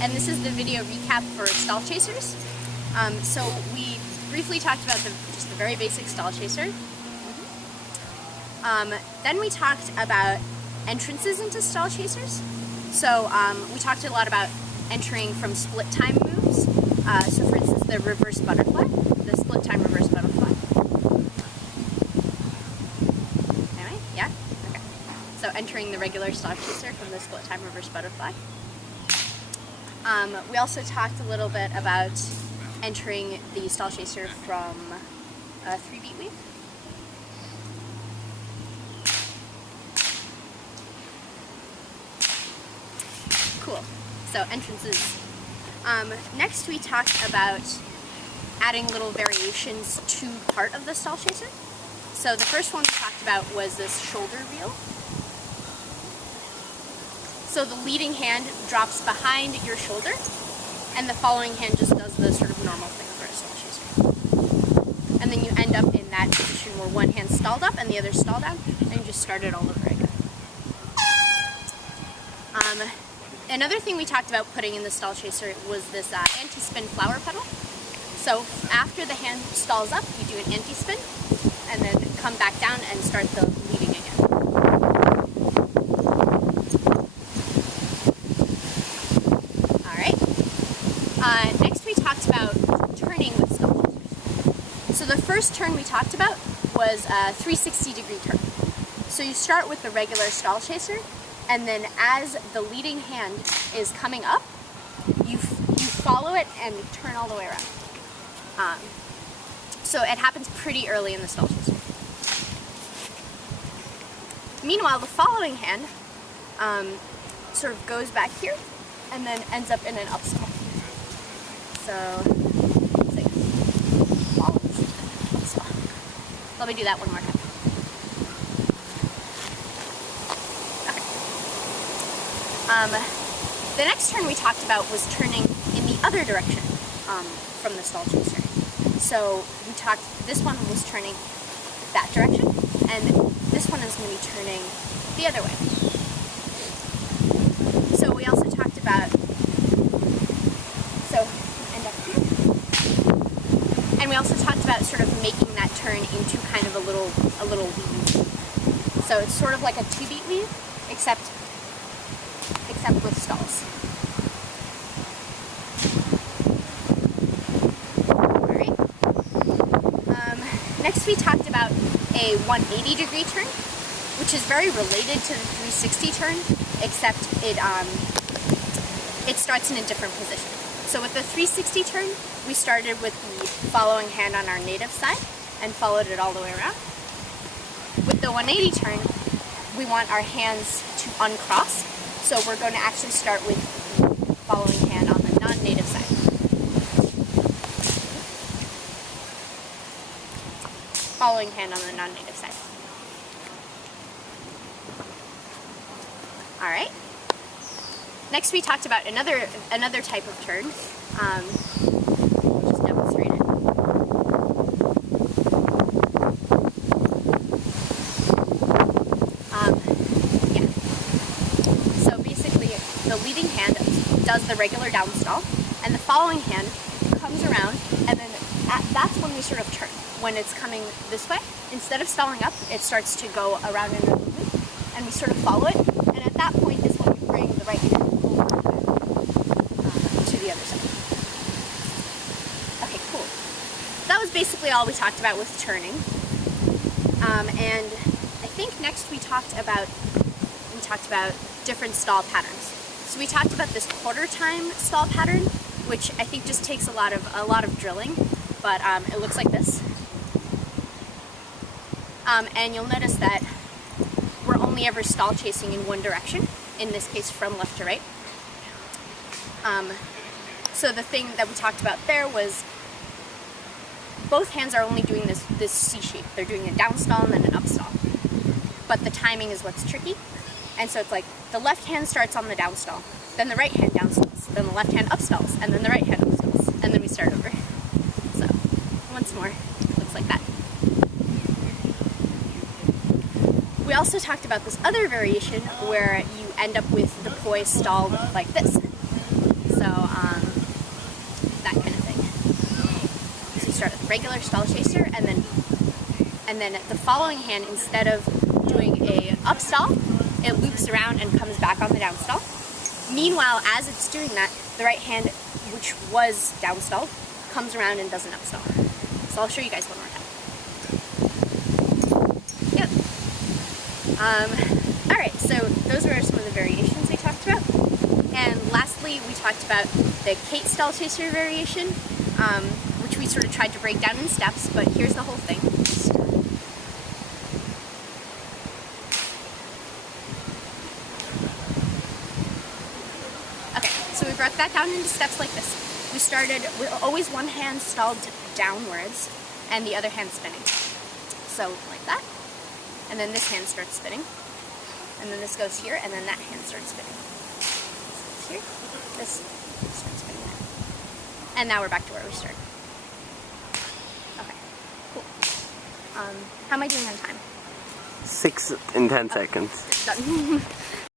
and this is the video recap for stall chasers. So we briefly talked about just the very basic stall chaser. Then we talked about entrances into stall chasers. So we talked a lot about entering from split time moves. So for instance, the reverse butterfly, the split time reverse butterfly. Anyway, yeah? Okay. So entering the regular stall chaser from the split time reverse butterfly. We also talked a little bit about entering the stall chaser from a 3-beat weave. Cool. So entrances. Next we talked about adding little variations to part of the stall chaser. So the first one we talked about was this shoulder reel. So the leading hand drops behind your shoulder, and the following hand just does the sort of normal thing for a stall chaser. And then you end up in that position where one hand's stalled up and the other stalled down, and you just start it all over again. Another thing we talked about putting in the stall chaser was this anti-spin flower pedal. So after the hand stalls up, you do an anti-spin, and then come back down and start the leading again. Alright. Next we talked about turning with stall chasers. So the first turn we talked about was a 360-degree turn. So you start with the regular stall chaser, and then as the leading hand is coming up, you follow it and turn all the way around. So it happens pretty early in the stall chaser. Meanwhile, the following hand sort of goes back here and then ends up in an upstall. So, upstall. Let me do that one more time. The next turn we talked about was turning in the other direction from the stall chaser. So we talked, this one was turning that direction, and this one is going to be turning the other way. So we also talked about, so end up here, and we also talked about sort of making that turn into kind of a little weave. So it's sort of like a 2-beat weave, except with stalls. Alright. Next we talked about a 180-degree turn, which is very related to the 360 turn, except it starts in a different position. So with the 360 turn, we started with the following hand on our native side and followed it all the way around. With the 180 turn, we want our hands to uncross. So we're going to actually start with the following hand on the non-native side. Following hand on the non-native side. Alright. Next we talked about another type of turn. Just demonstrate it. The leading hand does the regular down stall, and the following hand comes around, and then that's when we sort of turn. When it's coming this way, instead of stalling up, it starts to go around in a loop, and we sort of follow it, and at that point is when we bring the right hand over to the other side. Okay, cool. That was basically all we talked about with turning. And I think next we talked about different stall patterns. So we talked about this quarter time stall pattern, which I think just takes a lot of drilling, but it looks like this. And you'll notice that we're only ever stall chasing in one direction, in this case from left to right. So the thing that we talked about there was both hands are only doing this C shape. They're doing a down stall and then an up stall. But the timing is what's tricky. And so it's like the left hand starts on the down stall, then the right hand down stalls, then the left hand up stalls, and then the right hand up stalls, and then we start over. So once more, it looks like that. We also talked about this other variation where you end up with the poi stalled like this. So start with regular stall chaser, and then the following hand, instead of doing a up stall, it loops around and comes back on the down stall. Meanwhile, as it's doing that, the right hand, which was down stalled, comes around and does an up stall. So I'll show you guys one more time. Yep. Alright, so those were some of the variations we talked about. And lastly, we talked about the Kate stall chaser variation, which we sort of tried to break down in steps, but here's the whole thing. Okay, so we broke that down into steps like this. We started with always one hand stalled downwards and the other hand spinning. So like that. And then this hand starts spinning. And then this goes here, and then that hand starts spinning. Here, this starts spinning there. And now we're back to where we started. Okay, cool. How am I doing on time? 6 in 10 seconds. Done.